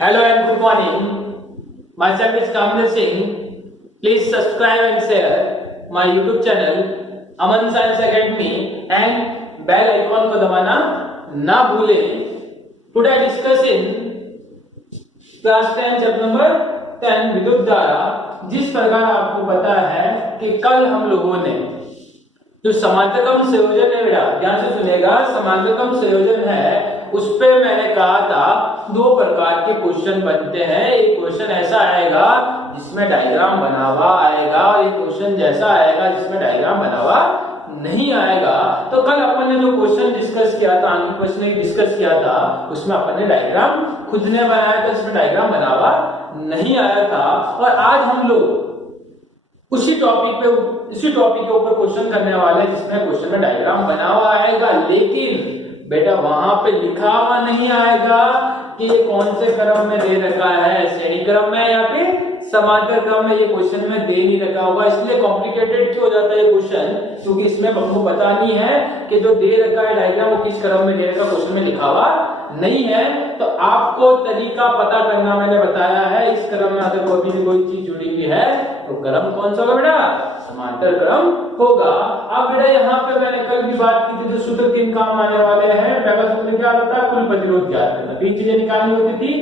Hello and good morning. Myself is Kamlesh Singh. Please subscribe and share my YouTube channel Aman Science Academy and bell icon को दबाना ना भूलें. Today I discuss in class 10 chapter number 10 विद्युत धारा. जिस प्रकार आपको पता है कि कल हम लोगों ने जो समांतरक्रम संयोजन है, बेटा ध्यान से सुनेगा, समांतरक्रम संयोजन है उस पे मैंने कहा था दो प्रकार के क्वेश्चन बनते हैं. एक क्वेश्चन ऐसा आएगा जिसमें डायग्राम बना हुआ आएगा और एक क्वेश्चन जैसा आएगा जिसमें डायग्राम बना हुआ नहीं आएगा. तो कल अपन ने जो क्वेश्चन डिस्कस किया था, आंकिक क्वेश्चन डिस्कस किया था, उसमें अपन ने डायग्राम खुद ने बनाया था, इसमें डायग्राम बना हुआ नहीं आया था. और आज हम लोग इसी टॉपिक के ऊपर क्वेश्चन करने वाले हैं जिसमें क्वेश्चन में डायग्राम बना हुआ आएगा, लेकिन बेटा वहां पे लिखा हुआ नहीं आएगा कि ये कौन से क्रम में दे रखा है, श्रेणी क्रम में या फिर समांतर क्रम में. ये क्वेश्चन में दे नहीं रखा होगा, इसलिए कॉम्प्लिकेटेड क्यों हो जाता है ये क्वेश्चन, क्योंकि इसमें हमको पता नहीं है कि जो दे रखा है डायग्राम वो किस क्रम में दे रखा, क्वेश्चन में लिखा हुआ नहीं है. तो आपको तरीका पता करना मैंने बताया है. इस क्रम में अगर कोई चीज जुड़ी हुई है तो क्रम कौन सा होगा बेटा, समांतर क्रम होगा. अब बेटा यहाँ पे मैंने कल भी बात की थी, जो सूत्र 3 काम आने वाले हैं. पहला सूत्र क्या होता है, कुल प्रतिरोध ज्ञात करना. 3 चीजें निकालनी होती थी.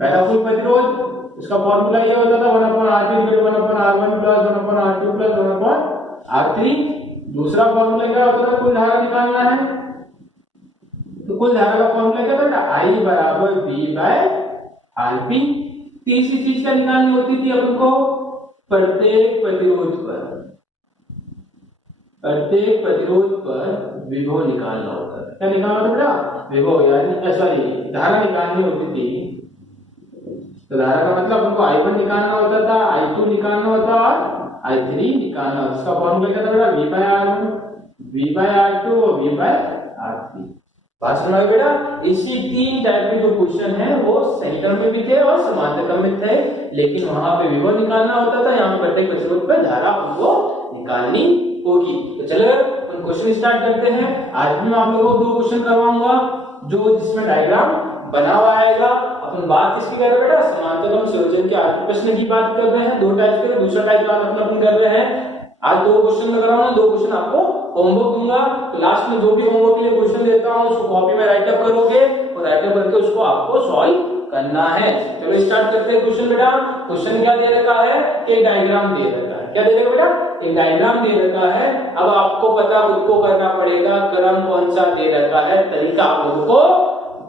पहला कुल प्रतिरोध, उसका फॉर्मूला ये होता था 1/R3 = 1/R1 + 1/R2 + 1/R3. दूसरा फॉर्मूला क्या होता था, कुल धारा निकालना है. तो कुल धारा का फॉर्मूला क्या था, I = V/Rp. तीसरी चीज क्या निकालनी होती थी अपन को, प्रत्येक प्रतिरोध पर विभव निकालना होता है. क्या निकालना होता बेटा, विभव, यानी सॉरी धारा निकालनी होती थी. तो धारा का मतलब हमको I1 निकालना होता था, I2 निकालना होता और I3 निकालना होता. इसका फॉर्मूला क्या था बेटा, V/R1, V/R2 और V/R3. बात समझ में बेटा. इसी 3 टाइप के जो क्वेश्चन है वो सही क्रम में भी थे और समांतर क्रम में थे, लेकिन वहां पे विभव निकालना होता था, यहाँ पे प्रत्येक प्रतिरोध पर धारा हमको निकालनी होगी. तो चलो हम क्वेश्चन स्टार्ट करते हैं. आज मैं आप लोगों को 2 क्वेश्चन करवाऊंगा जो जिसमें डायग्राम बना हुआ आएगा. अपन बात किसकी कर रहे हैं बेटा, समांतरक्रम संयोजन के आठ प्रश्न की बात कर रहे हैं. 2 टाइप के, दूसरा टाइप अपन कर रहे हैं. आज 2 क्वेश्चन लग रहा हूं, 2 क्वेश्चन आपको होमवर्क दूंगा. तो लास्ट में जो भी होमवर्क के लिए क्वेश्चन देता हूं उसको कॉपी में राइट अप करोगे और राइट अप करके उसको आपको सॉल्व करना है. चलो स्टार्ट करते हैं क्वेश्चन बेटा. क्वेश्चन क्या दे रखा है, एक डायग्राम दे रखा है. क्या दे रखा है बेटा, एक डायग्राम दे रखा है. अब आपको पता खुद को करना पड़ेगा क्रम कौन सा दे रखा है. तरीका आप लोगों को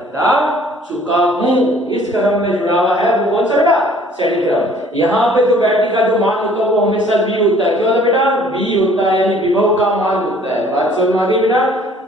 बता चुका हूं. इस क्रम में जुड़ा हुआ है वो कौन सा बेटा, श्रेणी क्रम. यहाँ पे जो बैटरी का जो मान होता है वो हमेशा B होता है. क्यों होता है बेटा, B होता है, यानी विभव का मान होता है. बात समझ में आ गई बेटा.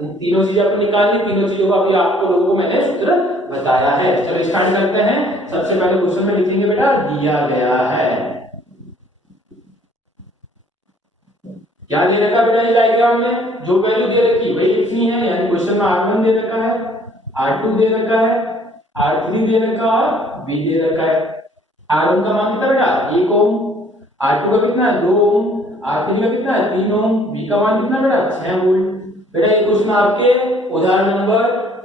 इन तीनों चीजें आपको निकालनी, तीनों चीजों का अभी आपको लोगों को मैंने सूत्र बताया है. चलो स्टार्ट करते हैं. सबसे पहले क्वेश्चन में लिखेंगे बेटा, दिया गया है. क्या दे रखा बेटा इस डायग्राम में, जो वैल्यू दे रखी वही लिखनी है. यानी क्वेश्चन में R1 दे रखा है, R2 दे रखा है, R3 दे रखा और B दे रखा है. R1 का मान कितना बेटा, 1 ओम. R2 का कितना है, 2 ओम. R3 का कितना है, 3 ओम. B का मान कितना बेटा, 6 वोल्ट. बेटा ये क्वेश्चन आपके उदाहरण नंबर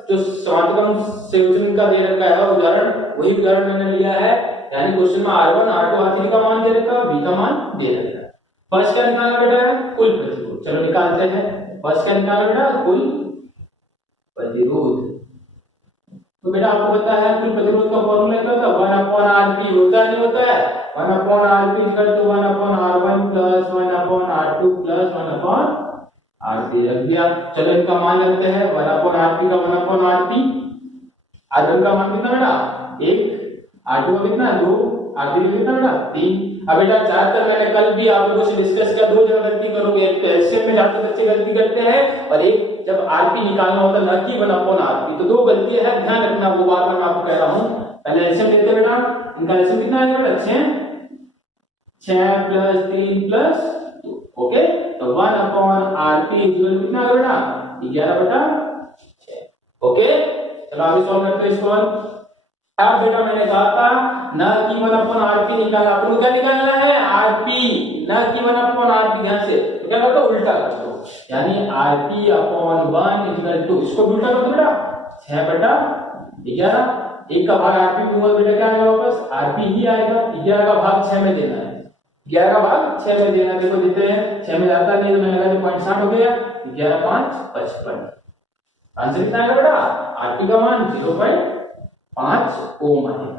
जो समांतरक्रम संयोजन का दे रखा है उदाहरण, वही उदाहरण मैंने लिया है. यानी क्वेश्चन में R1, R2, R3 का मान दे रखा है, B का मान दे रखा है. फर्स्ट क्या निकालना बेटा है, कुल प्रतिरोध. चलो निकालते हैं. फर्स्ट क्या निकालना बेटा, कुल प्रतिरोध. तो बेटा आपको पता है कुल प्रतिरोध का फॉर्मूला क्या होता है, 1/Rp होता है, नहीं होता है. 1/Rp = 1/R1 + 1/R2 + 1/R3 रख दिया. चलो इनका मान रखते हैं. 1/Rp का 1/Rp. R1 का मान कितना बेटा, 1. R2 का कितना, 2. R3 का कितना बेटा, 3. अब बेटा ज्यादातर मैंने कल भी आप लोगों से डिस्कस किया, 2 जगह गलती करोगे. एक एलसीएम में ज्यादा बच्चे गलती करते हैं और एक जब आरपी निकालना होता है, ना कि 1/Rp. तो 2 गलतियां है, ध्यान रखना. वो बार बार मैं आपको कह रहा हूं. पहले एलसीएम लेते बेटा. इनका एलसीएम कितना आएगा बेटा, 6 + 3 + 2. ओके. तो 1/Rp कितना आएगा बेटा, 11/6. ओके. चलो आगे सॉल्व करते हैं इसको. अब बेटा मैंने कहा था ना कि 1/Rp निकालना, आपको क्या निकालना है, Rp, ना कि 1/Rp. ध्यान से क्या करते हो, उल्टा करते हो. यानी Rp/1 = इसको उल्टा कर दो बेटा, 6/11. 1 का भाग आरपी दूंगा बेटा क्या आएगा वापस आरपी ही आएगा। 11 का भाग 6 में देना है, 11 का भाग 6 में देना है। देखो देते हैं 6 में जाता नहीं तो मैंने लगा 0.60 हो गया, 11 5 55। आंसर कितना आएगा बेटा आरपी का मान 0.5 ओम आएगा।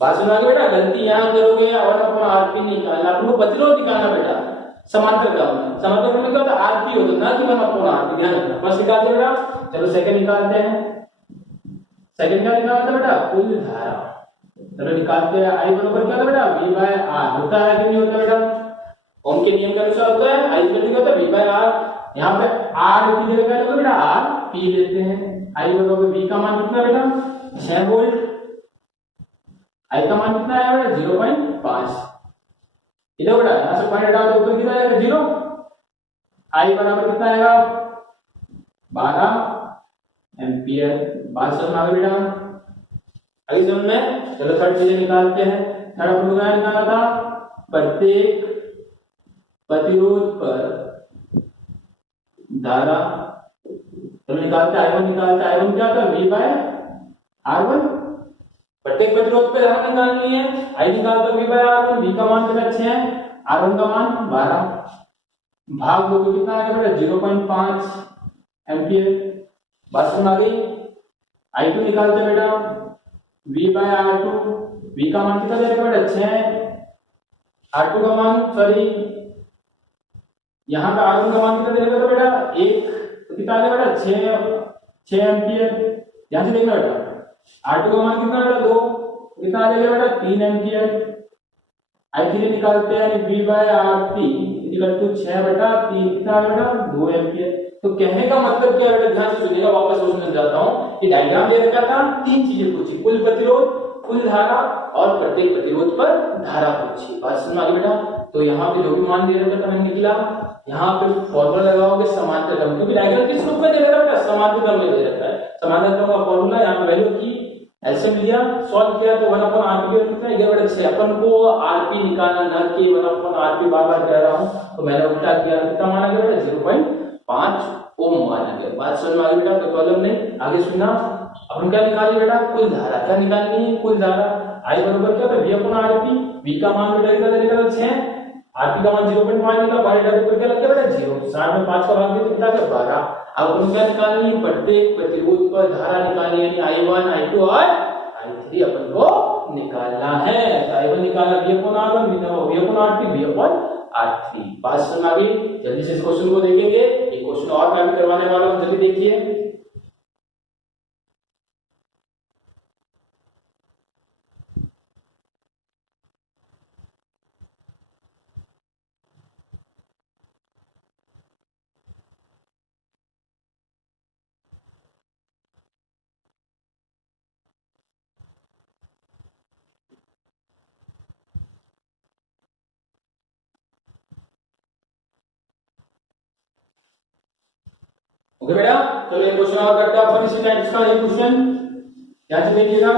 बात सुना के बेटा गलती यहाँ करोगे और अपन आरपी निकालना, आपको प्रतिरोध निकालना बेटा समांतर क्रम में। समांतर क्रम में क्या होता है आरपी होता है ना कि अपन आरपी, ध्यान रखना। फर्स्ट निकालते हैं बेटा, चलो सेकंड निकालते हैं। सेकंड क्या निकालते हैं बेटा कुल धारा, चलो निकालते हैं। आई बराबर क्या होता है बेटा v बाय r होता है कि नहीं होता बेटा, ओम के नियम के अनुसार होता है। आई बराबर क्या होता है v बाय r, यहाँ पे r की जगह क्या लोगे बेटा r p लेते हैं। आई बराबर v का मान कितना बेटा 6 वोल्ट, आई का मान कितना आया बेटा 0.5। इधर बेटा यहाँ से पॉइंट हटा दो तो कितना आएगा 0। आई बराबर कितना आएगा 12 एम्पियर। बात समझ में आ गई बेटा, अभी समझ में। चलो थर्ड चीजें निकालते हैं। थर्ड अपन लोग निकाला था प्रत्येक प्रतिरोध पर धारा, चलो निकालते i1 निकालते। i1 क्या था v बाय r1, प्रत्येक प्रतिरोध पे धारा निकालनी है। i निकालते v बाय r1, v का मान कितना 6 है, r1 का मान 12, भाग दो तो कितना आएगा बेटा 0.5 एम्पियर। बात समझ आ गई। i2 निकालते बेटा v बाय r2, v का मान कितना जाएगा बेटा 6, r2 का मान सॉरी यहाँ पे r1 का मान कितना जाएगा बेटा 1, तो कितना आ गया बेटा 6 एम्पियर। यहाँ से देखना बेटा r2 का मान कितना बेटा 2, कितना आ जाएगा बेटा 3 एम्पियर। i3 निकालते हैं यानी v bye r3 equal to 6 बटा 3, कितना आ गया बेटा 2 एम्पियर। तो कहने का मतलब क्या बेटा ध्यान से सुनिएगा, वापस सोचने जाता हूं कि डायग्राम दे रखा था, तीन चीजें पूछी, कुल प्रतिरोध, कुल धारा और प्रत्येक प्रतिरोध पर धारा पूछी। बात समझ में आ गई बेटा। तो यहाँ पे जो भी मान दे रखा था मैंने निकला, यहाँ पे फॉर्मूला लगाओगे समांतर क्रम, क्योंकि डायग्राम किस रूप में दे रखा है समांतर क्रम में दे रखा है। समांतर क्रम का फॉर्मूला यहाँ पे वैल्यू की एलसीएम लिया, सॉल्व किया तो 1/rp कितना है 11/6। अपन को आरपी निकालना न कि 1/rp बार-बार कह रहा हूं, तो मैंने उल्टा किया, कितना माना गया बेटा 0.5 ओम माना गया। बात समझ में आ गई बेटा, कोई प्रॉब्लम नहीं। आगे सुनना, अपन क्या निकाली बेटा कुल धारा, क्या निकालनी है कुल धारा। आई बराबर क्या होता है v/rp, v का मान बेटा कितना निकला 6, rp का मान 0.5 निकला, बाहर डायरेक्ट पर क्या लग गया बेटा 0, 60 में 5 का भाग दिया तो कितना गया 12। अब अपन क्या निकालनी है प्रत्येक प्रतिरोध पर धारा निकालनी है, यानी i1 i2 और i3 अपन को निकालना है। तो i1 निकाला v/r1, v/rp, v/r3। बात समझ में आ गई। जल्दी से इस क्वेश्चन को देखेंगे, एक क्वेश्चन और मैं भी करवाने वाला हूं, जल्दी देखिए। ओके बेटा, चलो एक क्वेश्चन और करते हैं अपन इसी टाइप का एक क्वेश्चन, ध्यान से देखिएगा।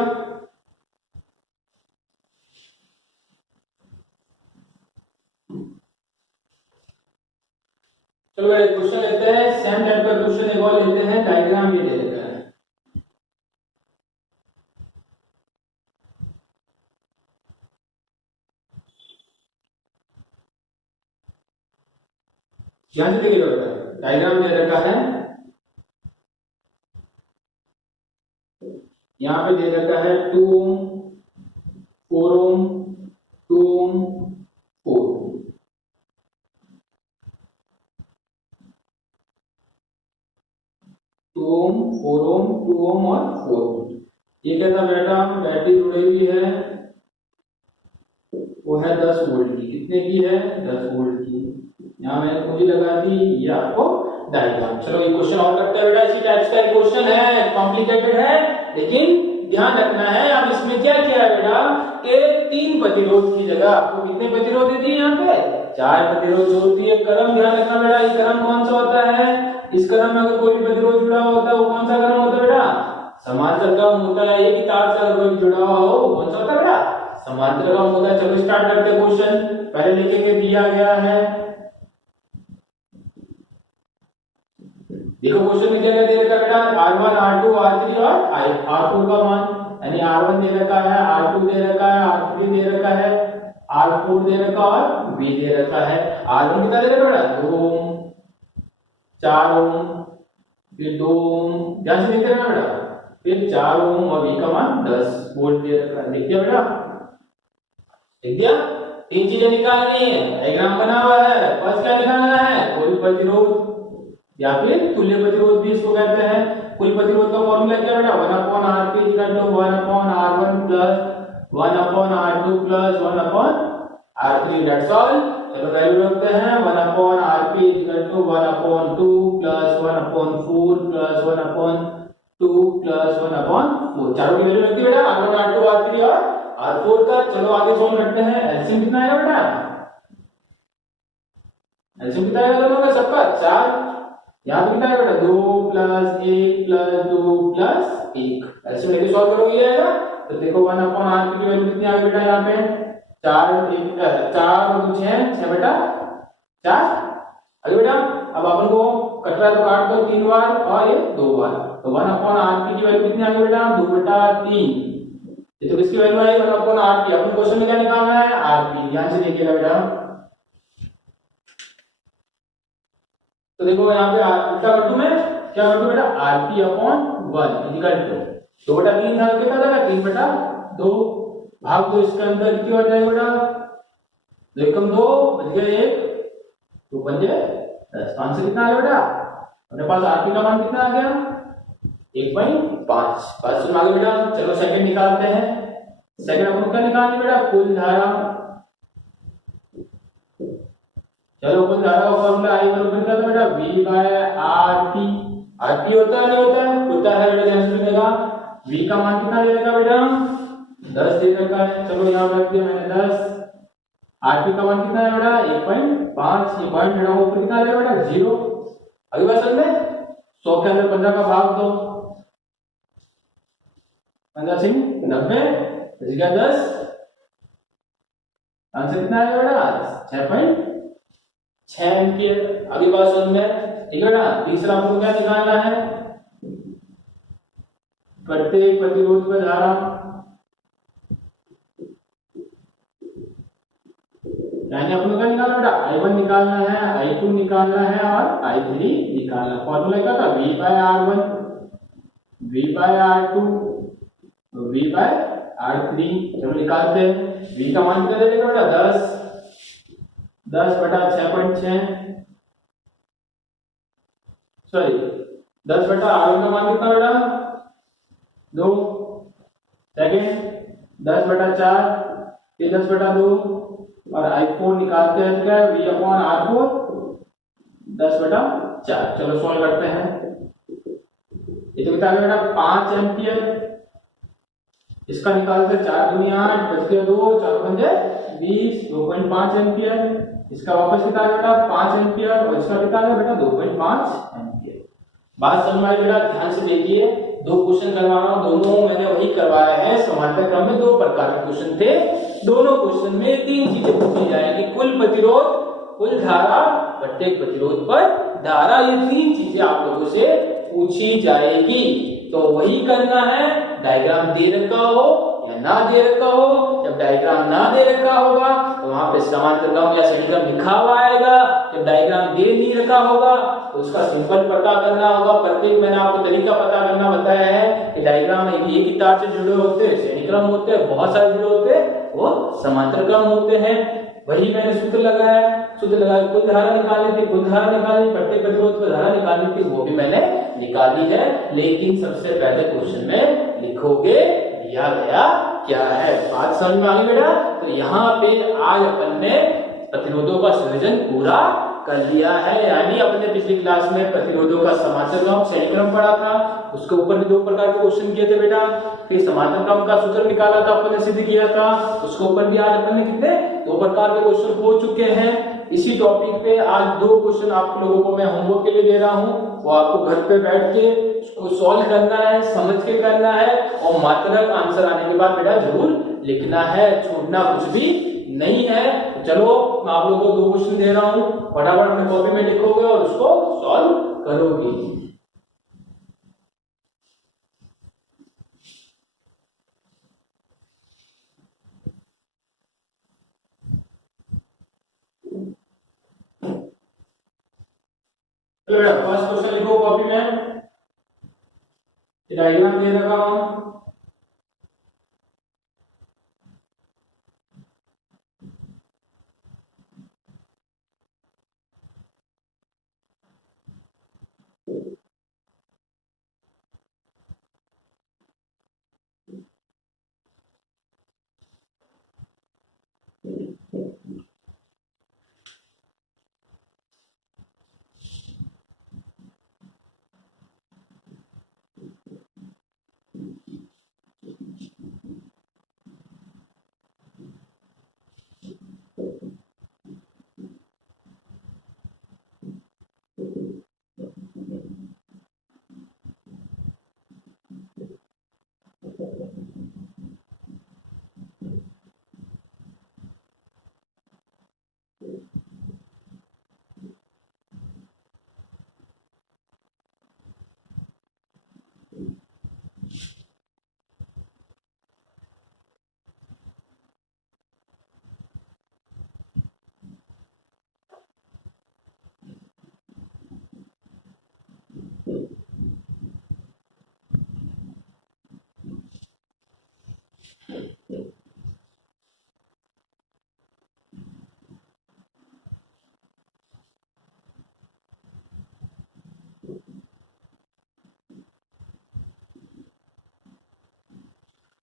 चलो एक क्वेश्चन लेते हैं, सेम टाइप का क्वेश्चन एक और लेते हैं, डायग्राम भी दे रखा है। ध्यान से देखिएगा बेटा, डायग्राम दे रखा है, यहाँ पे दे रखा है 2 ओम 4 ओम 2 ओम 4 ओम। टू ओम 4 ओम 2 ओम और 4 ओम। ये कहता बेटा बैटरी जुड़ी हुई है, वो है 10 वोल्ट की, कितने की है 10 वोल्ट की। यहाँ मैंने पूरी लगा दी, ये आपको डायग्राम। चलो ये क्वेश्चन और करते हैं बेटा, इसी टाइप का क्वेश्चन है, कॉम्प्लिकेटेड है लेकिन ध्यान रखना है। अब इसमें क्या किया है बेटा कि 3 प्रतिरोध की जगह आपको कितने प्रतिरोध दे दिए, यहाँ पे 4 प्रतिरोध जोड़ दिए। क्रम ध्यान रखना बेटा, ये क्रम कौन सा होता है, इस क्रम में अगर कोई भी प्रतिरोध जुड़ा होता है वो कौन सा क्रम होता है बेटा समांतर क्रम होता है। एक ही तार से अगर कोई जुड़ा हुआ हो वो कौन सा होता है बेटा समांतर क्रम होता है। चलो स्टार्ट करते हैं क्वेश्चन। पहले लिखेंगे दिया गया है, देखो क्वेश्चन में क्या दे रखा है बेटा R1 R2 R3 और R4 का मान। यानी R1 दे रखा है, R2 दे रखा है, R3 दे रखा है, R4 दे रखा और V दे रखा है। R1 कितना दे रखा बेटा 2 ओम, 4 ओम, फिर 2 ओम, ध्यान से देखते रहना बेटा, फिर 4 ओम और V का मान 10 वोल्ट दे रखा है। देख दिया बेटा, देख दिया। तीन चीजें निकालनी है, डायग्राम बना हुआ है। फर्स्ट क्या निकालना है, कुल प्रतिरोध या फिर तुल्य प्रतिरोध भी इसको कहते हैं। कुल प्रतिरोध का फॉर्मूला क्या बेटा 1/Rp = 1/R1 + 1/R2 + 1/R3, that's all. चलो वैल्यू रखते हैं 1/Rp = 1/2 + 1/4 + 1/2 + 1/4, चारों की वैल्यू रखती है बेटा, R1 R2 R3 और R4 का। चलो आगे सॉल्व करते हैं। एलसीएम कितना आएगा बेटा, एलसीएम कितना आएगा दोनों का, सबका 4। यहाँ पे कितना है बेटा 2 + 1 + 2 + 1, एलसीएम लेके सॉल्व करोगे ये आएगा। तो देखो 1/Rp की वैल्यू कितनी आ गई बेटा, यहाँ पे 4 और 6 बेटा 4 अरे बेटा। अब अपन को कट रहा है तो काट दो 3 बार और ये 2 बार, तो 1/Rp की वैल्यू कितनी आ गई बेटा 2/3। ये तो किसकी वैल्यू आई 1/Rp। अपन क्वेश्चन में क्या निकालना है, Rp। ध्यान से देखिएगा बेटा, तो देखो यहाँ पे उल्टा कर दूं मैं, क्या कर दूं बेटा Rp/1 = 2/3 था, कितना था 3/2 भाग 2, इसके अंदर कितनी हो जाएगा बेटा 2 कम 2 बच गया 1, 2 बच गए 10। आंसर कितना आ गया बेटा, अपने पास Rp का मान कितना आ गया 1/5। बस सुन आगे बेटा। चलो सेकंड निकालते हैं। सेकंड अपन क्या निकालनी बेटा, कुल धारा। चलो कुल धारा का फॉर्मूला I बराबर क्या था बेटा V/Rp। Rp होता है नहीं होता है, होता है बेटा, ध्यान से सुनेगा। V का मान कितना दे रखा बेटा 10 दे रखा है। चलो यहाँ रख दिया मैंने 10। Rp का मान कितना है बेटा 1/5, ये पॉइंट बेटा ऊपर कितना आएगा बेटा 0। अगली बात समझ में, 100 के अंदर 15 का भाग दो, 15 से 90 बच गया 10। आंसर कितना आएगा बेटा 6.6 एम्पियर। अगली बात समझ में, ठीक है बेटा। तीसरा आपको क्या निकालना है, प्रत्येक प्रतिरोध पर धारा, यानी अपन को क्या निकालना बेटा I1 निकालना है, I2 निकालना है और I3 निकालना है। फॉर्मूला क्या था V/R1 V/R2 V/R3। चलो निकालते हैं। V का मान कितना दे देगा बेटा 10, 10/6.6 सॉरी 10/R1 का मान कितना बेटा 2, सेकंड 10/4, ये 10/2 और I4 निकालते हैं क्या V/R4 10/4। चलो सॉल्व करते हैं। ये तो कितना बेटा 5 एम्पियर, इसका निकालते 4 दूनी 8 बच गया 2, 4 पंजे 20, 2.5 एम्पियर। इसका वापस कितना बेटा 5 एम्पियर और इसका कितना है बेटा 2.5 एम्पियर। बात समझ में आई बेटा, ध्यान से देखिए। 2 क्वेश्चन करवा रहा हूं, दोनों मैंने वही करवाया है। समांतर क्रम में 2 प्रकार के क्वेश्चन थे। दोनों क्वेश्चन में 3 चीजें पूछी जाएंगी, कुल प्रतिरोध, कुल धारा, प्रत्येक प्रतिरोध पर धारा। ये 3 चीजें आप लोगों से पूछी जाएगी, तो वही करना है। डायग्राम दे रखा हो या ना दे रखा हो, जब डायग्राम ना दे रखा होगा तो वहां पे समांतर क्रम या श्रेणी क्रम लिखा हुआ आएगा। जब डायग्राम दे नहीं रखा होगा तो उसका सिंपल पता करना होगा। प्रत्येक मैंने आपको तरीका पता करना बताया है कि डायग्राम एक ही तार से जुड़े होते हैं श्रेणी क्रम होते हैं, बहुत सारे जुड़े होते हैं वो समांतर क्रम होते हैं। वही मैंने सूत्र लगाया, सूत्र लगाया कुल धारा निकालनी थी, कुल धारा निकालनी, प्रत्येक प्रतिरोध पर धारा निकालनी थी, वो भी मैंने निकाली है। लेकिन सबसे पहले क्वेश्चन में लिखोगे दिया गया क्या है। बात समझ में आ गई बेटा। तो यहाँ पे आज अपन ने प्रतिरोधों का संयोजन पूरा कर लिया है। यानी अपने पिछली क्लास में प्रतिरोधों का समांतर क्रम श्रेणी क्रम पढ़ा था, उसके ऊपर भी 2 प्रकार के क्वेश्चन किए थे बेटा। फिर समांतर क्रम का सूत्र निकाला था अपन ने, सिद्ध किया था, उसके ऊपर भी आज अपन ने कितने 2 प्रकार के क्वेश्चन हो चुके हैं। इसी टॉपिक पे आज 2 क्वेश्चन आप लोगों को मैं होमवर्क के लिए दे रहा हूँ, वो आपको घर पे बैठ के उसको सॉल्व करना है, समझ के करना है और मात्रक आंसर आने के बाद बेटा जरूर लिखना है, छोड़ना कुछ भी नहीं है। चलो मैं आप लोगों को 2 क्वेश्चन दे रहा हूँ, फटाफट अपने कॉपी में लिखोगे और उसको सॉल्व करोगे। चलो बेटा फर्स्ट क्वेश्चन लिखो कॉपी में, डायग्राम दे रखा हूं।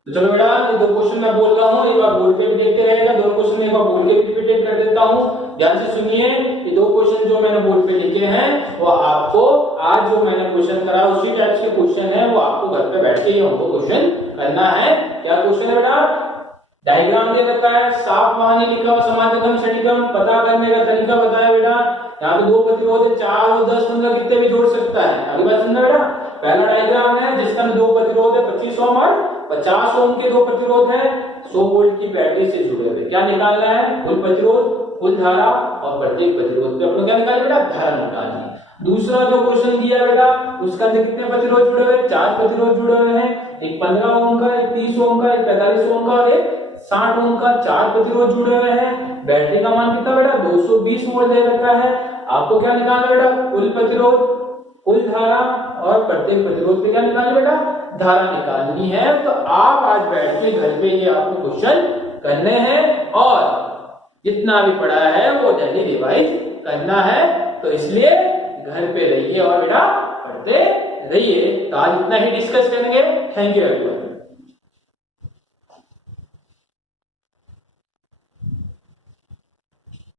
तो चलो बेटा ये दो क्वेश्चन मैं बोल रहा हूँ, एक बार बोर्ड पे भी देखते रहेगा। दो क्वेश्चन एक बार बोर्ड पे भी रिपीट कर देता हूँ, ध्यान से सुनिए। ये दो क्वेश्चन जो मैंने बोर्ड पे लिखे हैं वो आपको आज जो मैंने क्वेश्चन करा उसी टाइप के क्वेश्चन है, वो आपको घर पे बैठ के ही हमको क्वेश्चन करना है। क्या क्वेश्चन है बेटा? डायग्राम दे रखा है, साफ वहां नहीं लिखा हुआ, समाधिगम षडिगम पता करने का तरीका बताया बेटा। यहाँ पे दो प्रतिरोध है, 4 और 10 15 कितने भी जोड़ सकता है। अगली बात समझा बेटा? पहला डायग्राम है जिसका दो प्रतिरोध है 25 ओम और 50 ओम के दो प्रतिरोध है 100 वोल्ट की बैटरी से जुड़े हुए। क्या निकालना है? कुल प्रतिरोध, कुल धारा और प्रत्येक प्रतिरोध पे अपने क्या निकालना बेटा? धारा निकालनी है। दूसरा जो क्वेश्चन दिया बेटा उसका अंदर कितने प्रतिरोध जुड़े हुए? 4 प्रतिरोध जुड़े हुए हैं, एक 15 ओम का, एक 30 ओम का, एक 45 ओम का और एक 60 ओम का। 4 प्रतिरोध जुड़े हुए हैं। बैटरी का मान कितना बेटा? 220 वोल्ट दे रखा है। आपको क्या निकालना बेटा? कुल प्रतिरोध, कुल धारा और प्रत्येक प्रतिरोध पे क्या निकालना बेटा? धारा निकालनी है। तो आप आज बैठ के घर पे ये आपको क्वेश्चन करने हैं और जितना भी पढ़ा है वो डेली रिवाइज करना है। तो इसलिए घर पे रहिए और बेटा पढ़ते रहिए। तो आज इतना ही डिस्कस करेंगे। Thank you everyone.